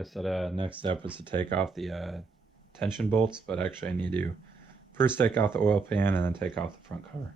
I said next step was to take off the tension bolts, but actually I need to first take off the oil pan and then take off the front cover.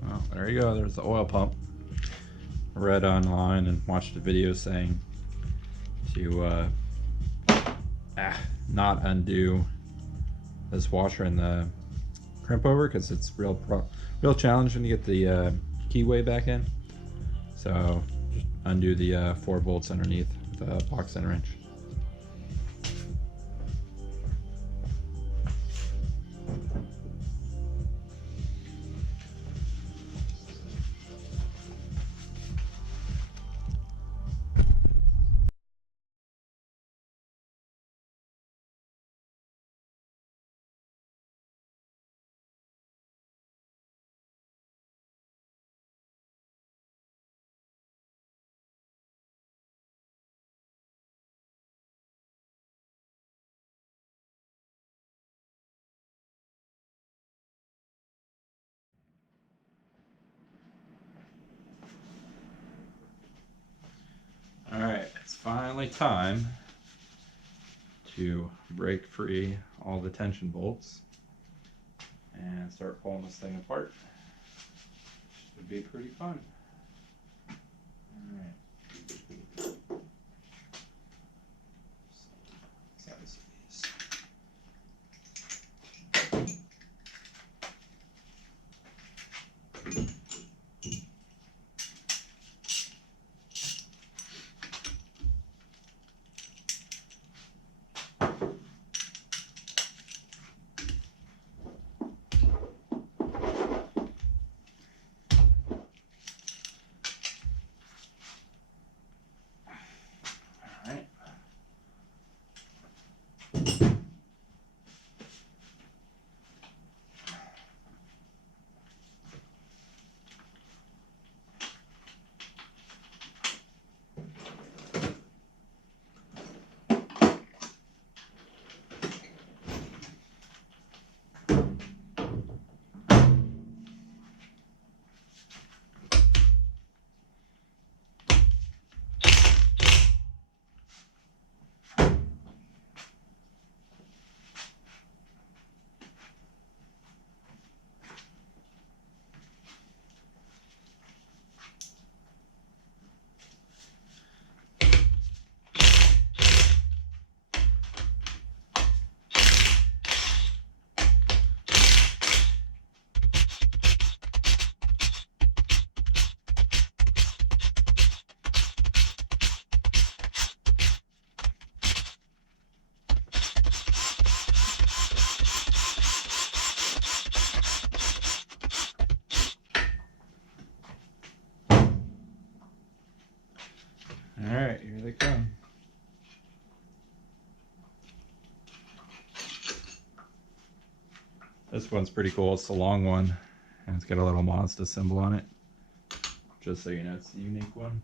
Well, there you go, there's the oil pump. I read online and watched a video saying to not undo this washer and the crimp over because it's real challenging to get the keyway back in. So just undo the 4 bolts underneath with a box and wrench. Alright, it's finally time to break free all the tension bolts and start pulling this thing apart. Should be pretty fun. Alright. Size of these. This one's pretty cool. It's the long one, and it's got a little Mazda symbol on it. Just so you know, it's the unique one.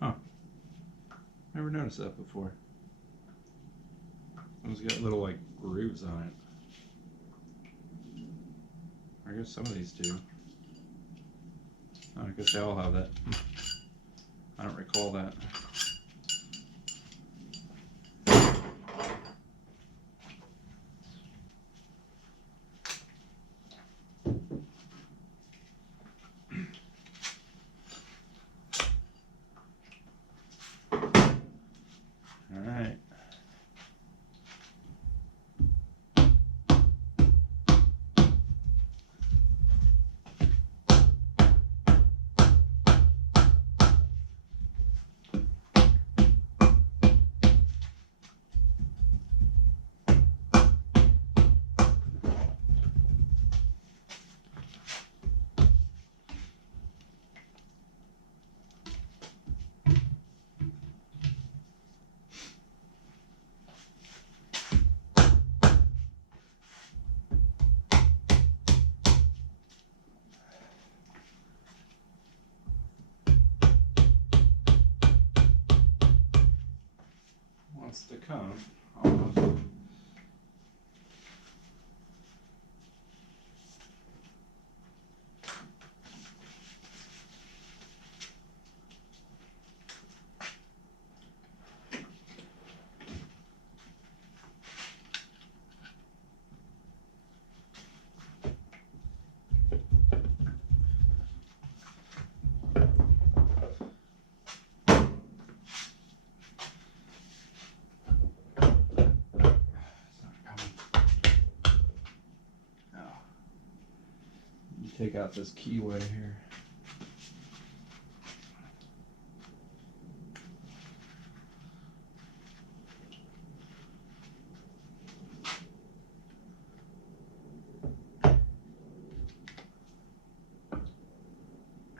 Huh. Never noticed that before. It's got little like grooves on it. I guess some of these do. I guess they all have that. I don't recall that. Alright. Wants to come. Almost. Take out this keyway here.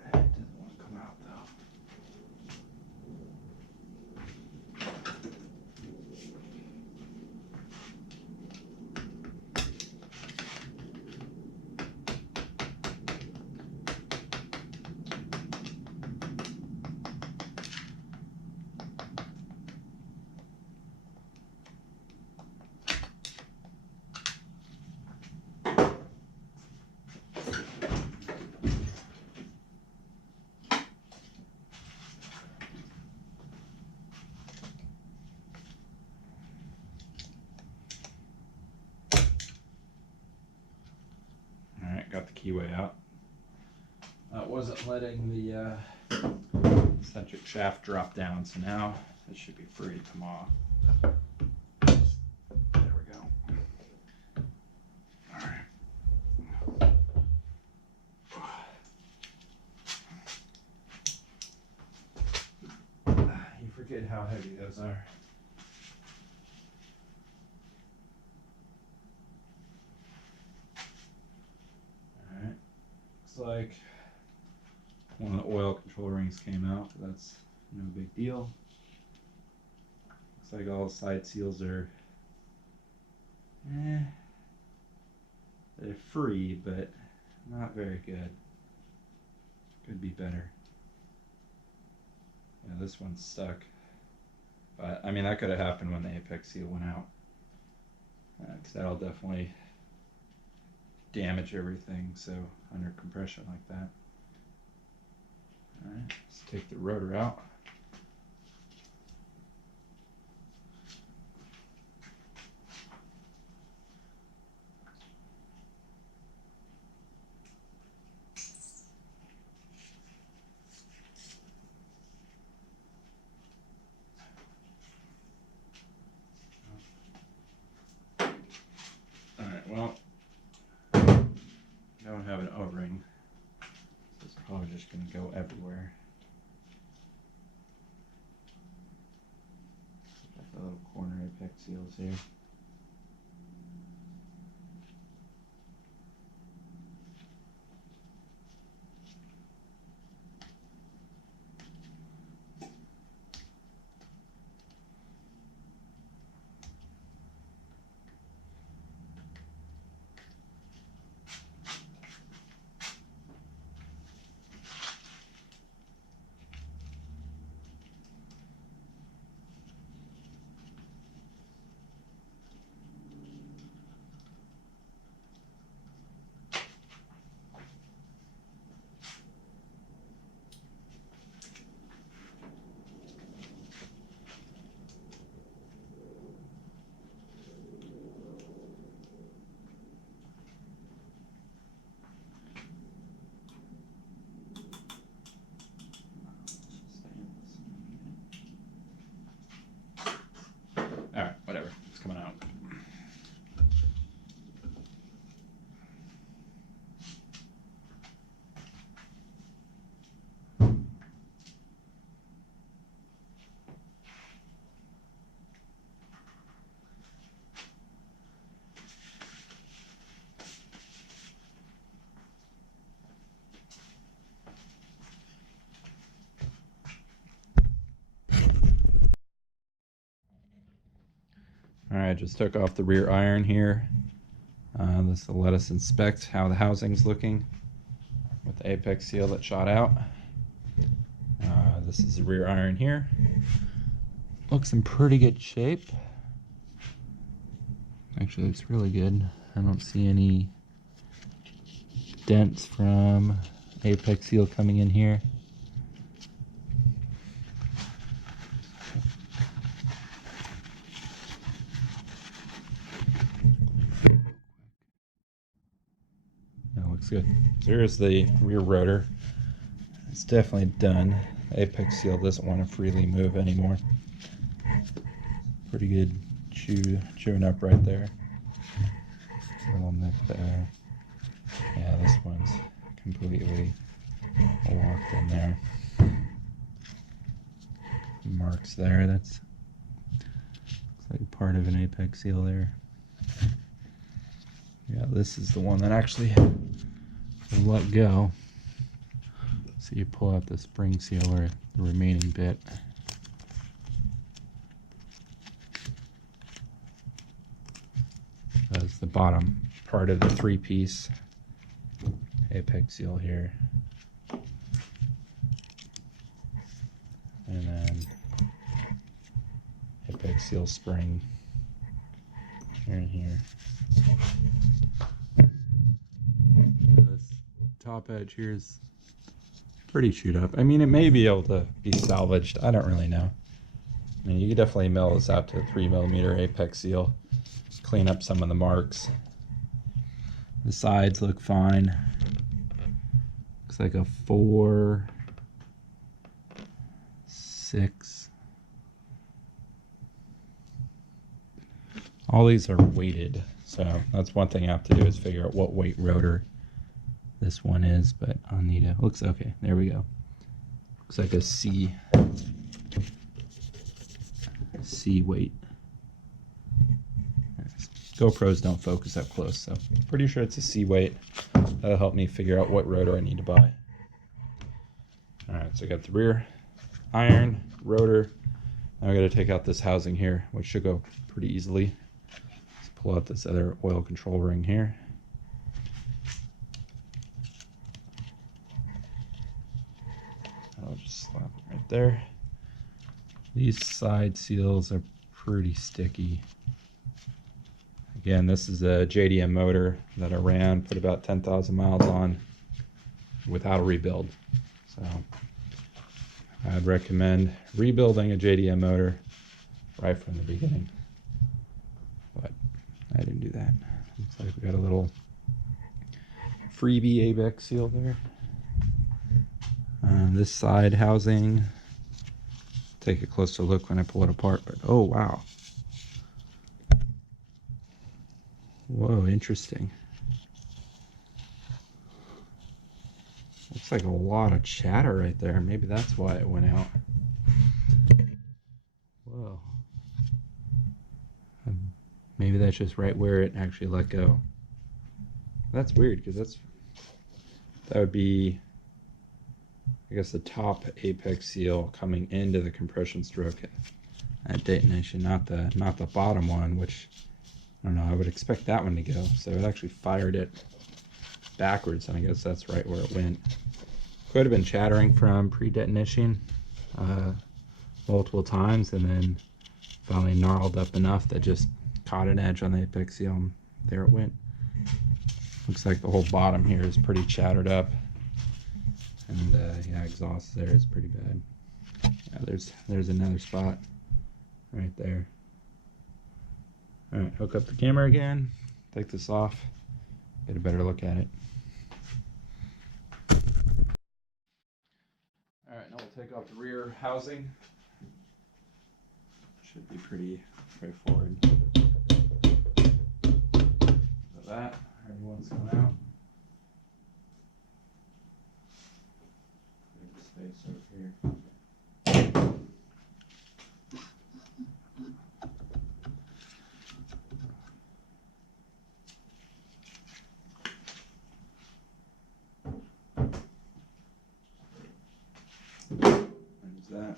It doesn't want to come out though. Alright, got the keyway out. That wasn't letting the eccentric shaft drop down, so now it should be free to come off. There we go. Alright. You forget how heavy those are. Alright. Looks like one of the oil control rings came out, but that's no big deal. Looks like all side seals are they're free, but not very good. Could be better. Yeah, this one's stuck. But I mean, that could have happened when the apex seal went out. Because that'll definitely damage everything, so under compression like that. Alright, let's take the rotor out. Alright, well, don't have an O-ring. It's probably just going to go everywhere. Got the little corner apex seals here. Alright, whatever. It's coming out. Alright, just took off the rear iron here. This will let us inspect how the housing's looking with the apex seal that shot out. This is the rear iron here. Looks in pretty good shape. Actually looks really good. I don't see any dents from apex seal coming in here. That looks good. So here's the rear rotor. It's definitely done. The apex seal doesn't want to freely move anymore. Pretty good chewing up right there. Little nick there. Yeah, this one's completely locked in there. Marks there. That's looks like part of an apex seal there. Yeah, this is the one that actually will let go. So you pull out the spring seal or the remaining bit. That's the bottom part of the three-piece apex seal here. And then apex seal spring here and here. This top edge here is pretty chewed up. I mean, it may be able to be salvaged. I don't really know. I mean, you could definitely mill this out to a 3mm apex seal. Clean up some of the marks. The sides look fine. Looks like a 4, 6. All these are weighted, so that's one thing I have to do is figure out what weight rotor this one is, but I'll need to. Looks okay. There we go. Looks like a C weight. GoPros don't focus up close, so pretty sure it's a C weight. That'll help me figure out what rotor I need to buy. Alright, so I got the rear iron, rotor. Now I got to take out this housing here, which should go pretty easily. Let's pull out this other oil control ring here. I'll just slap it right there. These side seals are pretty sticky. Again, this is a JDM motor that I ran, put about 10,000 miles on without a rebuild. So I'd recommend rebuilding a JDM motor right from the beginning. But I didn't do that. Looks like we got a little freebie apex seal there. This side housing, take a closer look when I pull it apart, but oh wow. Whoa, interesting. Looks like a lot of chatter right there. Maybe that's why it went out. Whoa. Maybe that's just right where it actually let go. That's weird because that would be, I guess, the top apex seal coming into the compression stroke at detonation, not the bottom one, which I don't know. I would expect that one to go. So it actually fired it backwards, and I guess that's right where it went. Could have been chattering from pre-detonation multiple times, and then finally gnarled up enough that just caught an edge on the apex seal, and there it went. Looks like the whole bottom here is pretty chattered up, and yeah, exhaust there is pretty bad. Yeah, there's another spot right there. All right, hook up the camera again, take this off, get a better look at it. All right, now we'll take off the rear housing. Should be pretty straightforward. So that, everyone's coming out. There's space over here. There's that.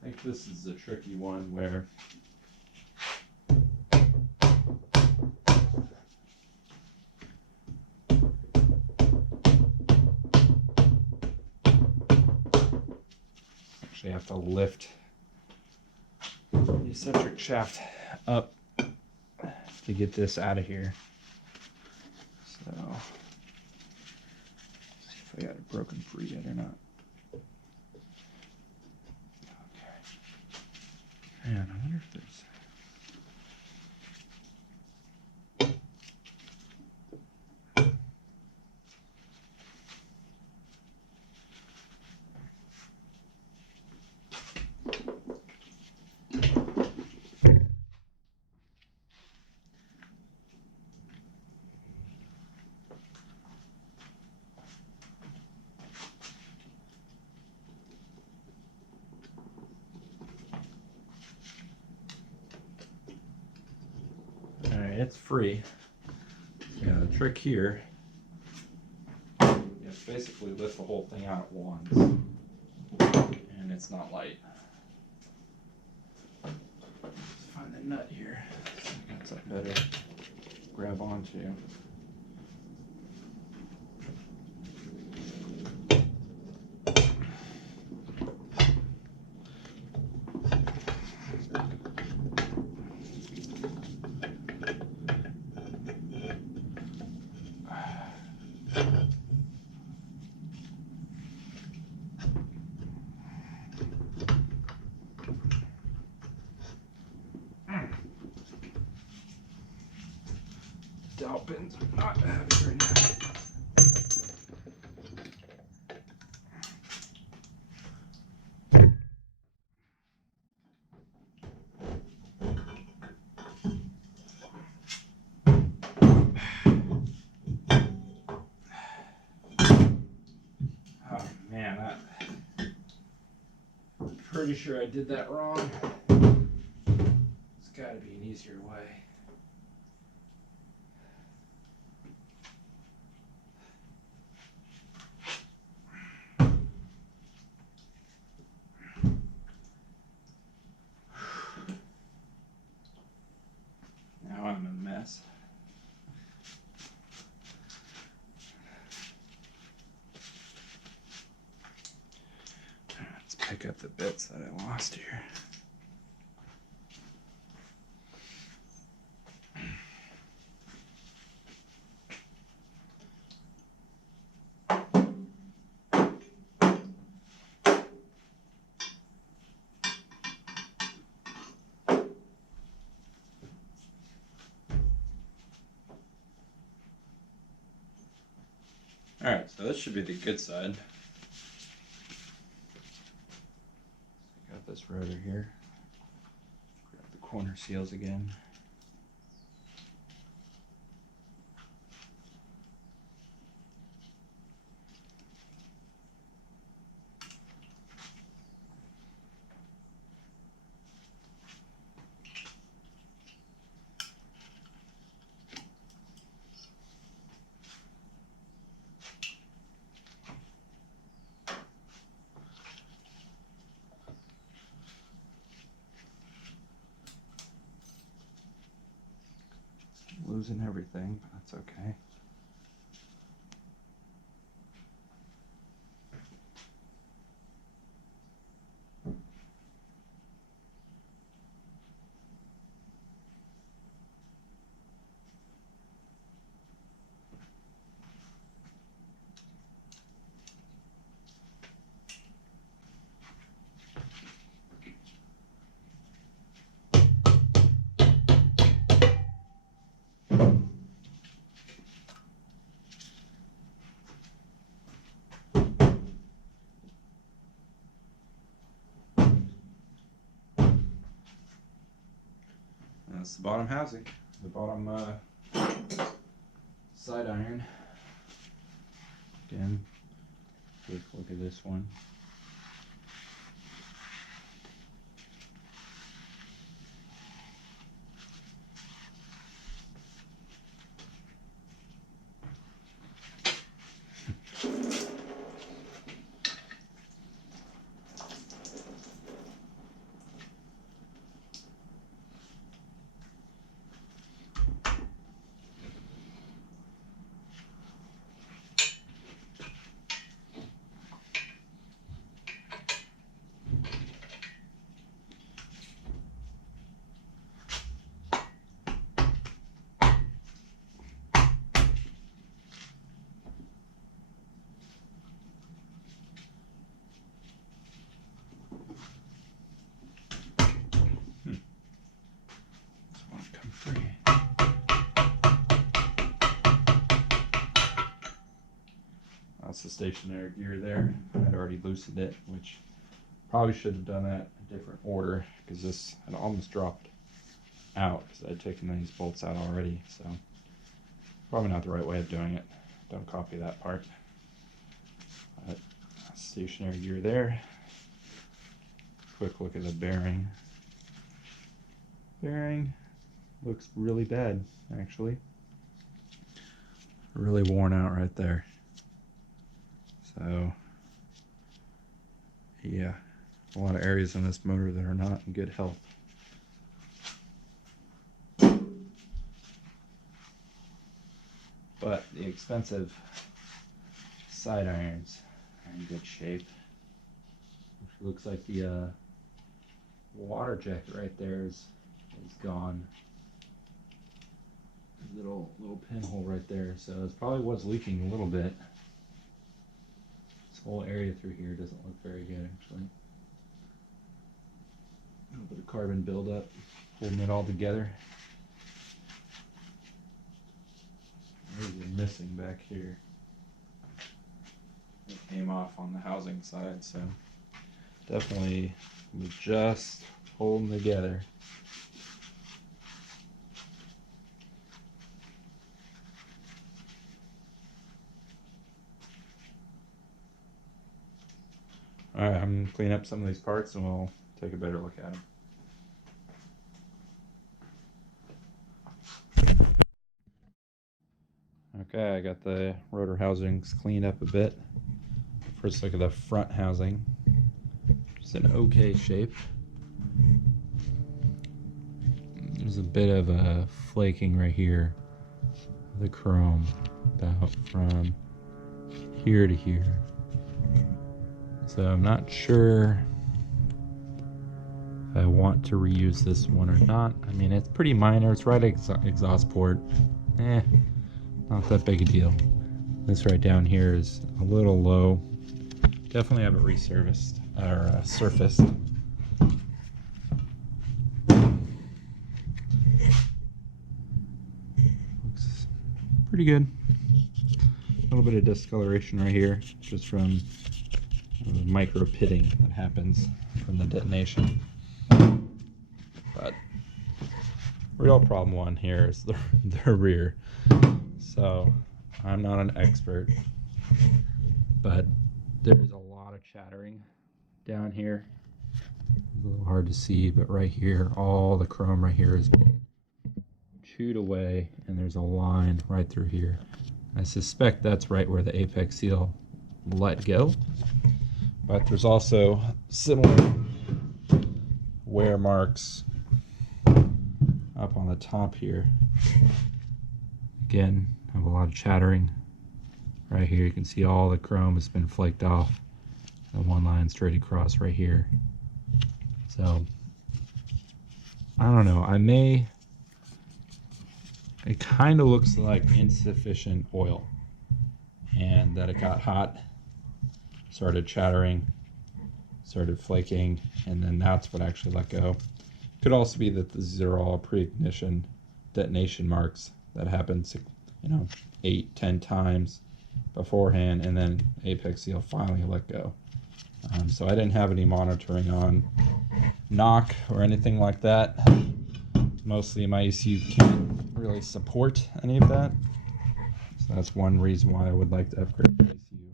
I think this is a tricky one where actually have to lift the eccentric shaft up to get this out of here. So, see if I got it broken free yet or not. Okay. Man, I wonder if there's. Alright, it's free. Yeah, the trick here is basically lift the whole thing out at once. And it's not light. Let's find the nut here. That's a better grab onto. Dowel pins are not heavy right now. Oh man, I'm pretty sure I did that wrong. There's gotta be an easier way. Now I'm a mess. Let's pick up the bits that I lost here. Alright, so this should be the good side. Got this rotor here. Grab the corner seals again. losing everything, but that's okay. That's the bottom housing, the bottom side iron. Again, quick look at this one. That's the stationary gear there. I'd already loosened it, which probably should have done that in a different order because this had almost dropped out because I'd taken these bolts out already. So probably not the right way of doing it. Don't copy that part. But stationary gear there. Quick look at the bearing. Bearing looks really bad, actually. Really worn out right there. So, yeah, a lot of areas in this motor that are not in good health. But the expensive side irons are in good shape. Which looks like the water jacket right there is gone. Little pinhole right there, so it probably was leaking a little bit. This whole area through here doesn't look very good, actually. A little bit of carbon buildup, holding it all together. There's missing back here. It came off on the housing side, so definitely was just holding together. Alright, I'm going to clean up some of these parts and we'll take a better look at them. Okay, I got the rotor housings cleaned up a bit. First look at the front housing. It's in okay shape. There's a bit of a flaking right here. The chrome, about from here to here. So I'm not sure if I want to reuse this one or not. I mean, it's pretty minor. It's right exhaust port. Not that big a deal. This right down here is a little low. Definitely have it resurfaced or surfaced. Looks pretty good. A little bit of discoloration right here, just from micro pitting that happens from the detonation. But real problem one here is the rear. So I'm not an expert, but there's a lot of chattering down here. It's a little hard to see, but right here, all the chrome right here is chewed away, and there's a line right through here. I suspect that's right where the apex seal let go, but there's also similar wear marks up on the top here. Again, I have a lot of chattering. Right here you can see all the chrome has been flaked off. And one line straight across right here. So, I don't know, it kind of looks like insufficient oil. And that it got hot, started chattering, started flaking, and then that's what actually let go. Could also be that these are all pre-ignition detonation marks that happened, 8-10 times beforehand, and then apex seal finally let go. So I didn't have any monitoring on knock or anything like that. Mostly my ECU can't really support any of that. So that's one reason why I would like to upgrade the ECU,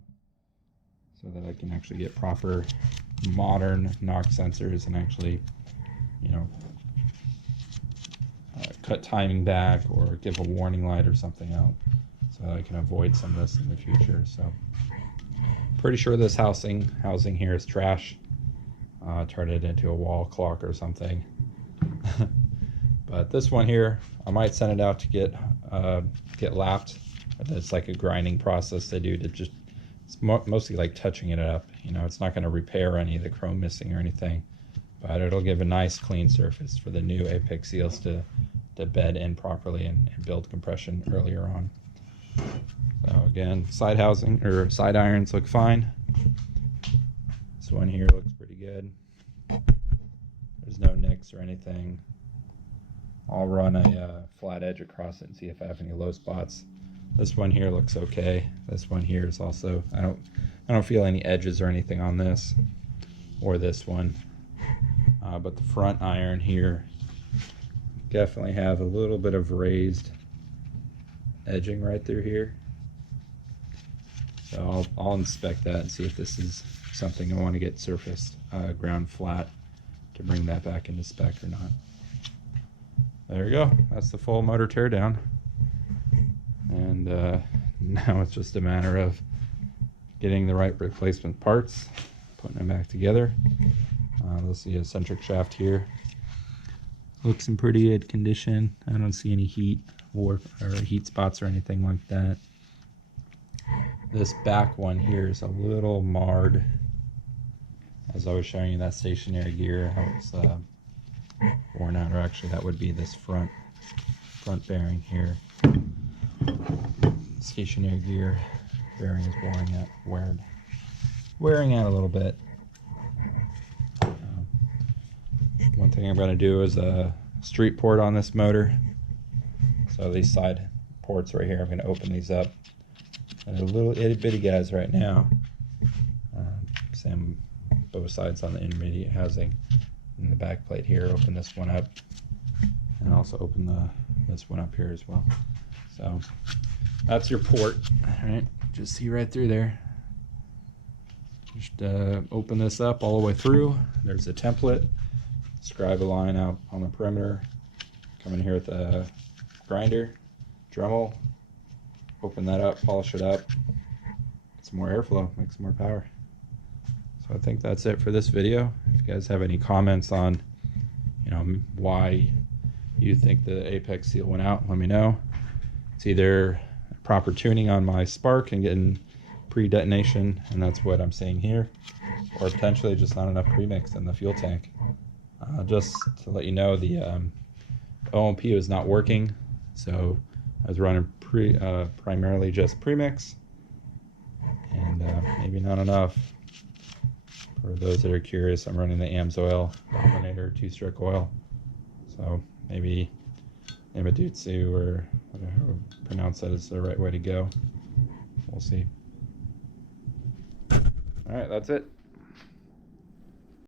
so that I can actually get proper modern knock sensors and actually, cut timing back or give a warning light or something out, so that I can avoid some of this in the future. So pretty sure this housing here is trash. Turned it into a wall clock or something. But this one here, I might send it out to get lapped. It's like a grinding process they do to just, it's mostly like touching it up. It's not going to repair any of the chrome missing or anything, but it'll give a nice clean surface for the new apex seals to bed in properly and build compression earlier on. So again, side housing or side irons look fine. This one here looks pretty good. There's no nicks or anything. I'll run a flat edge across it and see if I have any low spots. This one here looks okay. This one here is also, I don't feel any edges or anything on this or this one. But the front iron here definitely have a little bit of raised edging right through here. So I'll inspect that and see if this is something I want to get surfaced, ground flat, to bring that back into spec or not. There we go. That's the full motor teardown. And now it's just a matter of getting the right replacement parts, putting them back together. Let's see, eccentric shaft here. Looks in pretty good condition. I don't see any heat or heat spots or anything like that. This back one here is a little marred. As I was showing you that stationary gear, how it's worn out, or actually that would be this front bearing here. Stationary gear bearing is wearing out a little bit. One thing I'm going to do is a street port on this motor. So these side ports right here, I'm going to open these up. And they're little itty bitty guys right now. Same both sides on the intermediate housing. And the back plate here, open this one up. And also open this one up here as well. So that's your port. Alright, just see right through there. Just open this up all the way through. There's a template. Scribe a line out on the perimeter. Come in here with a grinder, Dremel, open that up, polish it up, get some more airflow, make some more power. So I think that's it for this video. If you guys have any comments on, why you think the apex seal went out, let me know. It's either proper tuning on my spark and getting pre-detonation, and that's what I'm seeing here, or potentially just not enough premix in the fuel tank. Just to let you know, the OMP was not working, so I was running primarily just premix, and maybe not enough. For those that are curious, I'm running the AMSOIL Dominator 2-stroke oil, so maybe Namadutsu or whatever pronounce that is the right way to go. We'll see. All right, that's it.